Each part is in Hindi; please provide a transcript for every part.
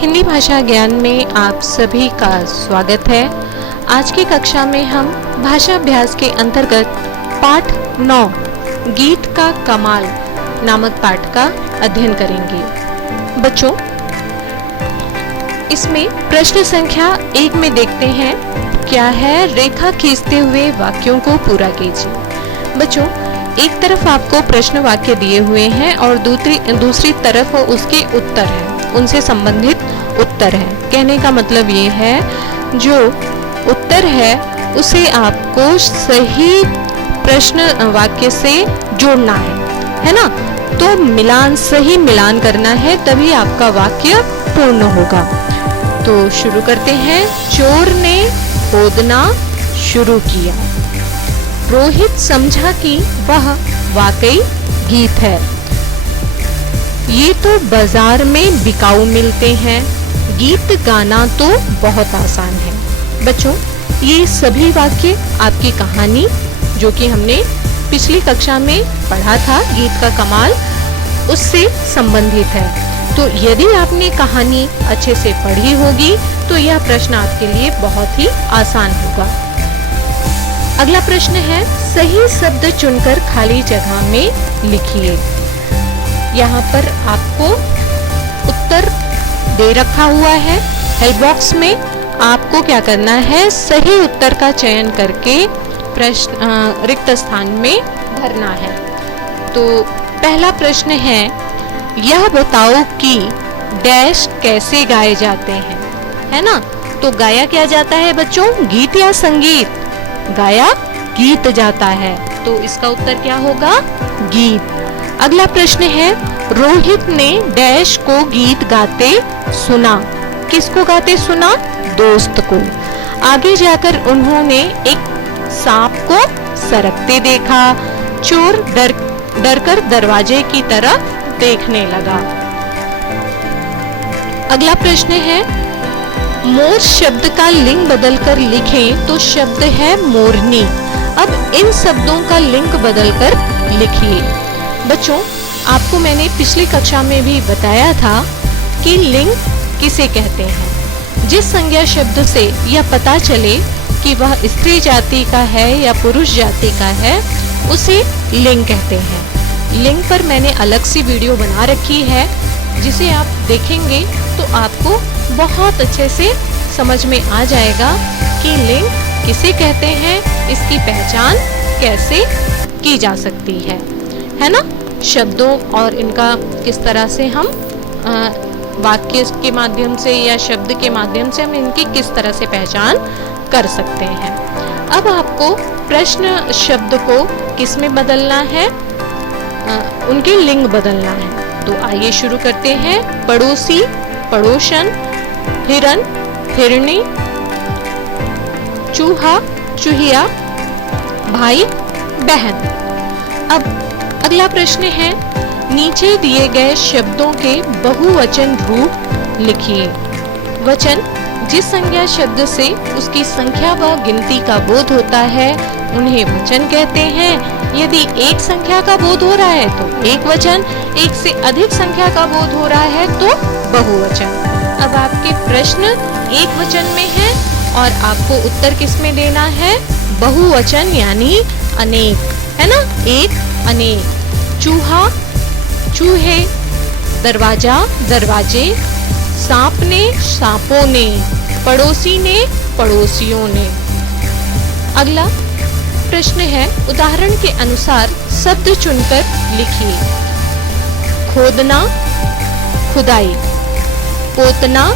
हिंदी भाषा ज्ञान में आप सभी का स्वागत है। आज की कक्षा में हम भाषा अभ्यास के अंतर्गत पाठ 9 गीत का कमाल नामक पाठ का अध्ययन करेंगे। बच्चों, इसमें प्रश्न संख्या 1 में देखते हैं क्या है, रेखा खींचते हुए वाक्यों को पूरा कीजिए। बच्चों, एक तरफ आपको प्रश्न वाक्य दिए हुए हैं और दूसरी तरफ उसके उत्तर हैं, उनसे संबंधित उत्तर है। कहने का मतलब ये है, जो उत्तर है उसे आपको सही प्रश्न वाक्य से जोड़ना है ना। तो सही मिलान करना है, तभी आपका वाक्य पूर्ण होगा। तो शुरू करते हैं। चोर ने खोदना शुरू किया। रोहित समझा कि वह वाकई गीत है। ये तो बाजार में बिकाऊ मिलते हैं। गीत गाना तो बहुत आसान है। बच्चों, ये सभी वाक्य आपकी कहानी जो कि हमने पिछली कक्षा में पढ़ा था, गीत का कमाल, उससे संबंधित है। तो यदि आपने कहानी अच्छे से पढ़ी होगी तो यह प्रश्न आपके लिए बहुत ही आसान होगा। अगला प्रश्न है, सही शब्द चुनकर खाली जगह में लिखिए। यहाँ पर आपको उत्तर दे रखा हुआ है। हेल्प बॉक्स में आपको क्या करना है, सही उत्तर का चयन करके प्रश्न रिक्त स्थान में भरना है। तो पहला प्रश्न है, यह बताओ कि डैश कैसे गाए जाते हैं, है ना। तो गाया क्या जाता है बच्चों, गीत या संगीत? गाया गीत जाता है, तो इसका उत्तर क्या होगा, गीत। अगला प्रश्न है, रोहित ने डैश को गीत गाते सुना। किसको गाते सुना? दोस्त को। आगे जाकर उन्होंने एक सांप को सरकते देखा। चोर डरकर दरवाजे की तरफ देखने लगा। अगला प्रश्न है, मोर शब्द का लिंग बदलकर लिखें। तो शब्द है मोरनी। अब इन शब्दों का लिंग बदलकर लिखिए। बच्चों, आपको मैंने पिछली कक्षा में भी बताया था कि लिंग किसे कहते हैं। जिस संज्ञा शब्द से यह पता चले कि वह स्त्री जाति का है या पुरुष जाति का है, उसे लिंग कहते हैं। लिंग पर मैंने अलग सी वीडियो बना रखी है, जिसे आप देखेंगे तो आपको बहुत अच्छे से समझ में आ जाएगा कि लिंग किसे कहते हैं, इसकी पहचान कैसे की जा सकती है ना। शब्दों और इनका किस तरह से हम वाक्य के माध्यम से या शब्द के माध्यम से हम इनकी किस तरह से पहचान कर सकते हैं। अब आपको प्रश्न शब्द को किस में बदलना है, उनके लिंग बदलना है। तो आइए शुरू करते हैं। पड़ोसी, पड़ोसन, हिरन, हिरनी, चूहा, चूहिया, भाई, बहन। अब अगला प्रश्न है, नीचे दिए गए शब्दों के बहुवचन रूप लिखिए। वचन जिस संज्ञा शब्द से उसकी संख्या व गिनती का बोध होता है उन्हें वचन कहते हैं। यदि एक संख्या का बोध हो रहा है तो एक वचन, एक से अधिक संख्या का बोध हो रहा है तो बहुवचन। अब आपके प्रश्न एक वचन में है और आपको उत्तर किस में देना है, बहुवचन यानी अनेक, है ना, एक अनेक। चूहा, चूहे, दरवाजा, दरवाजे, सांप ने, सांपों ने, पड़ोसी ने, पड़ोसियों ने। अगला प्रश्न है, उदाहरण के अनुसार शब्द चुनकर लिखिए। खोदना, खुदाई, पोतना,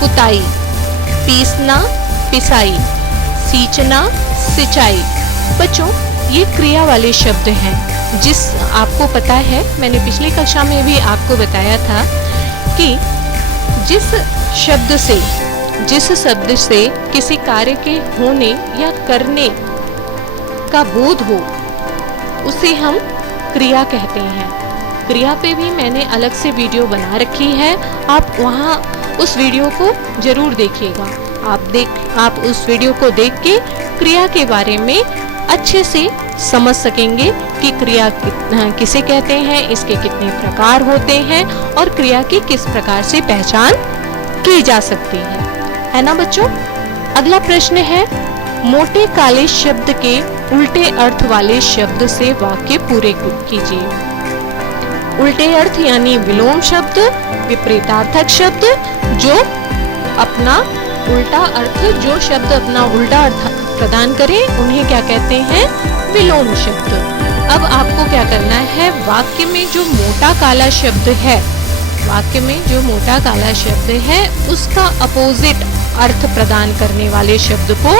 पुताई, पीसना, पिसाई, सींचना, सिंचाई। बच्चों, ये क्रिया वाले शब्द हैं। जिस आपको पता है, मैंने पिछली कक्षा में भी आपको बताया था कि जिस शब्द से किसी कार्य के होने या करने का बोध हो उसे हम क्रिया कहते हैं। क्रिया पे भी मैंने अलग से वीडियो बना रखी है, आप वहाँ उस वीडियो को जरूर देखिएगा। आप उस वीडियो को देख के क्रिया के बारे में अच्छे से समझ सकेंगे कि क्रिया किसे कहते हैं, इसके कितने प्रकार होते हैं और क्रिया की किस प्रकार से पहचान की जा सकती है ना बच्चों। अगला प्रश्न है, मोटे काले शब्द के उल्टे अर्थ वाले शब्द से वाक्य पूरे कीजिए। उल्टे अर्थ यानी विलोम शब्द, विपरीतार्थक शब्द, जो अपना उल्टा अर्थ, जो शब्द अपना उल्टा अर्थ प्रदान करे उन्हें क्या कहते हैं, विलोम शब्द। अब आपको क्या करना है, वाक्य में जो मोटा काला शब्द है, वाक्य में जो मोटा काला शब्द है उसका अपोजिट अर्थ प्रदान करने वाले शब्द को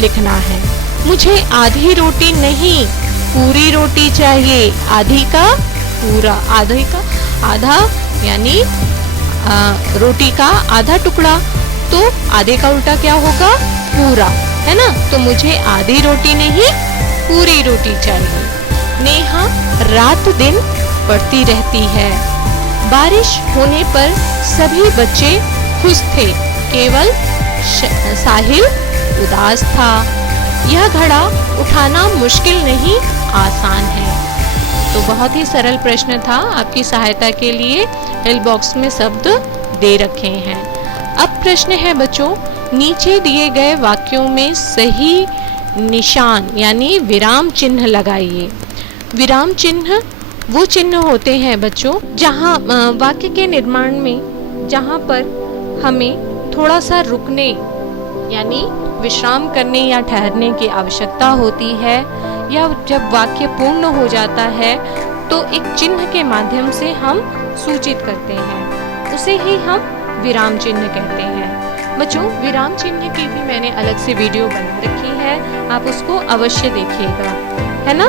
लिखना है। मुझे आधी रोटी नहीं पूरी रोटी चाहिए। आधी का पूरा, आधे का आधा यानी रोटी का आधा टुकड़ा, तो आधे का उल्टा क्या होगा, पूरा, है ना। तो मुझे आधी रोटी नहीं पूरी रोटी चाहिए। नेहा रात दिन पढ़ती रहती है। बारिश होने पर सभी बच्चे खुश थे, केवल साहिल उदास था। यह घड़ा उठाना मुश्किल नहीं आसान है। तो बहुत ही सरल प्रश्न था, आपकी सहायता के लिए हेल्प बॉक्स में शब्द दे रखे हैं। अब प्रश्न है बच्चों, नीचे दिए गए वाक्यों में सही निशान यानी विराम चिन्ह लगाइए। विराम चिन्ह वो चिन्ह होते हैं बच्चों जहाँ वाक्य के निर्माण में जहाँ पर हमें थोड़ा सा रुकने यानी विश्राम करने या ठहरने की आवश्यकता होती है, या जब वाक्य पूर्ण हो जाता है तो एक चिन्ह के माध्यम से हम सूचित करते हैं, उसे ही हम विराम चिन्ह कहते हैं। बच्चों विराम चिन्ह की भी मैंने अलग से वीडियो बना रखी है, आप उसको अवश्य देखिएगा, है ना।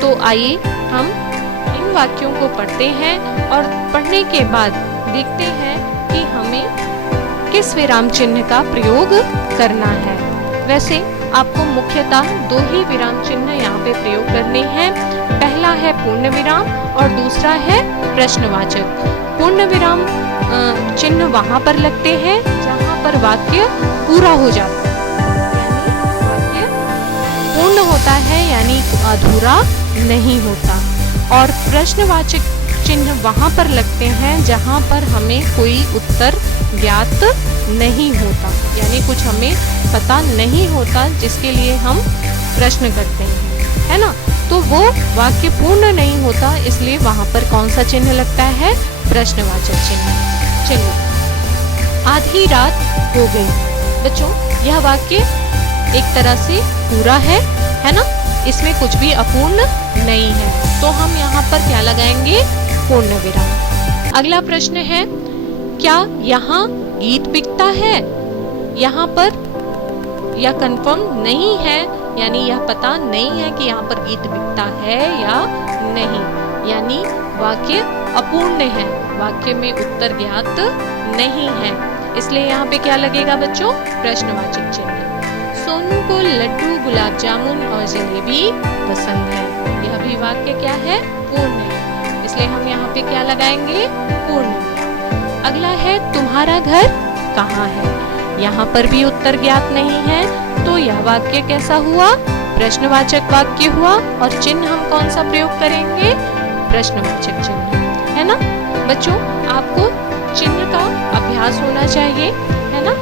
तो आइए हम इन वाक्यों को पढ़ते हैं और पढ़ने के बाद देखते हैं कि हमें किस विराम चिन्ह का प्रयोग करना है। वैसे आपको मुख्यतः दो ही विराम चिन्ह यहाँ पे प्रयोग करने हैं। पहला है पूर्ण विराम और दूसरा है प्रश्नवाचक। पूर्ण विराम चिन्ह वहां पर लगते हैं जहां पर वाक्य पूरा हो जाता है, वाक्य पूर्ण होता है यानी अधूरा नहीं होता। और प्रश्नवाचक चिन्ह वहां पर लगते हैं जहां पर हमें कोई उत्तर ज्ञात नहीं होता, यानी कुछ हमें पता नहीं होता जिसके लिए हम प्रश्न करते हैं, है ना। तो वो वाक्य पूर्ण नहीं होता, इसलिए वहां पर कौन सा चिन्ह लगता है, प्रश्नवाचक चिन्ह। चलिए, आधी रात हो गई। बच्चों यह वाक्य एक तरह से पूरा है ना, इसमें कुछ भी अपूर्ण नहीं है, तो हम यहाँ पर क्या लगाएंगे, पूर्ण विराम। अगला प्रश्न है, क्या यहाँ गीत बिकता है। यहाँ पर यह कंफर्म नहीं है, यानी यह पता नहीं है कि यहाँ पर गीत बिकता है या नहीं, यानी वाक्य अपूर्ण है, वाक्य में उत्तर ज्ञात नहीं है, इसलिए यहाँ पे क्या लगेगा बच्चों, प्रश्नवाचक चिन्ह। सोनू को लड्डू, गुलाब जामुन और जलेबी पसंद है। यह भी वाक्य क्या है, पूर्ण है, इसलिए हम यहाँ पे क्या लगाएंगे, पूर्ण। अगला है, तुम्हारा घर कहाँ है। यहाँ पर भी उत्तर ज्ञात नहीं है, तो यह वाक्य कैसा हुआ, प्रश्नवाचक वाक्य हुआ। और चिन्ह हम कौन सा प्रयोग करेंगे, प्रश्नवाचक चिन्ह, है ना। बच्चों आपको चिन्ह का अभ्यास होना चाहिए, है ना,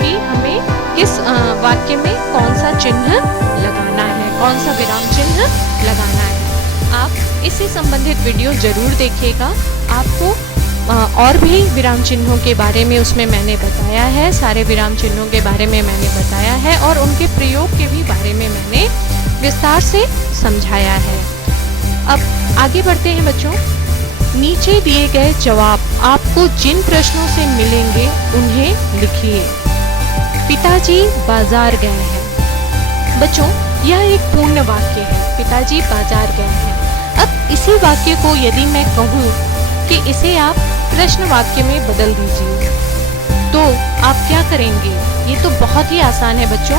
कि हमें किस वाक्य में कौन सा चिन्ह लगाना है, कौन सा विराम चिन्ह लगाना है। आप इससे संबंधित वीडियो जरूर देखिएगा, आपको और भी विराम चिन्हों के बारे में उसमें मैंने बताया है, सारे विराम चिन्हों के बारे में मैंने बताया है और उनके प्रयोग के भी बारे में मैंने विस्तार से समझाया है। अब आगे बढ़ते हैं बच्चों। नीचे दिए गए जवाब आपको जिन प्रश्नों से मिलेंगे उन्हें लिखिए। पिताजी बाजार गए हैं। बच्चों यह एक पूर्ण वाक्य है, पिताजी बाजार गए हैं। अब इसी वाक्य को यदि मैं कहूँ कि इसे आप प्रश्न वाक्य में बदल दीजिए, तो आप क्या करेंगे, ये तो बहुत ही आसान है बच्चों।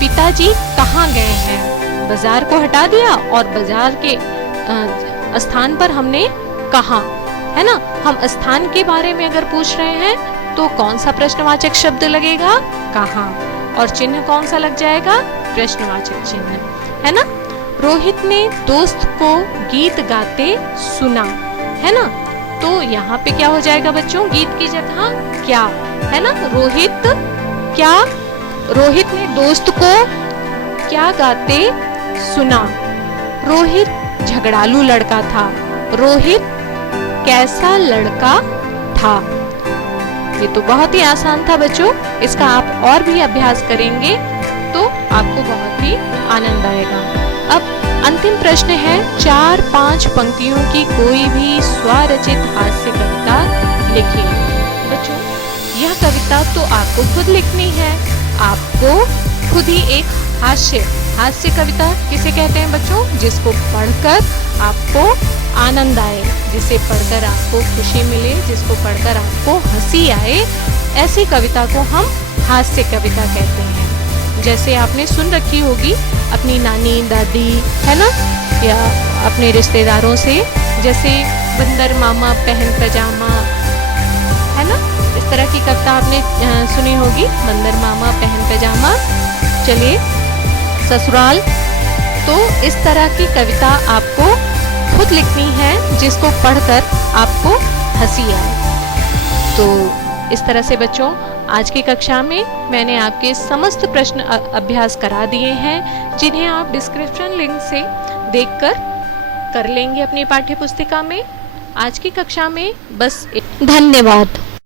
पिताजी कहाँ गए हैं, बाजार को हटा दिया और बाजार के स्थान पर हमने कहाँ, है ना। हम स्थान के बारे में अगर पूछ रहे हैं तो कौन सा प्रश्नवाचक शब्द लगेगा, कहाँ, और चिन्ह कौन सा लग जाएगा, प्रश्नवाचक चिन्ह, है ना। रोहित ने दोस्त को गीत गाते सुना, है ना, तो यहाँ पे क्या हो जाएगा बच्चों, गीत की जगह क्या, है ना। रोहित ने दोस्त को क्या गाते सुना। रोहित झगड़ालू लड़का था। रोहित कैसा लड़का था। ये तो बहुत ही आसान था बच्चों। इसका आप और भी अभ्यास करेंगे तो आपको बहुत ही आनंद आएगा। अब अंतिम प्रश्न है, 4-5 पंक्तियों की कोई भी स्वरचित हास्य कविता लिखिए। बच्चों यह कविता तो आपको खुद लिखनी है। आपको खुद ही एक हास्य कविता किसे कहते हैं बच्चों? जिसको पढ़कर आपको आनंद आए, जिसे पढ़कर आपको खुशी मिले, जिसको पढ़कर आपको हंसी आए, ऐसी कविता को हम हास्य कविता कहते हैं। जैसे आपने सुन रखी होगी अपनी नानी दादी, है ना, या अपने रिश्तेदारों से, जैसे बंदर मामा पहन पजामा, है ना, इस तरह की कविता आपने सुनी होगी, बंदर मामा पहन पजामा चलिए ससुराल। तो इस तरह की कविता आपको खुद लिखनी है जिसको पढ़कर आपको हंसी आए। तो इस तरह से बच्चों आज की कक्षा में मैंने आपके समस्त प्रश्न अभ्यास करा दिए हैं, जिन्हें आप डिस्क्रिप्शन लिंक से देखकर कर लेंगे अपनी पाठ्य पुस्तिका में। आज की कक्षा में बस धन्यवाद।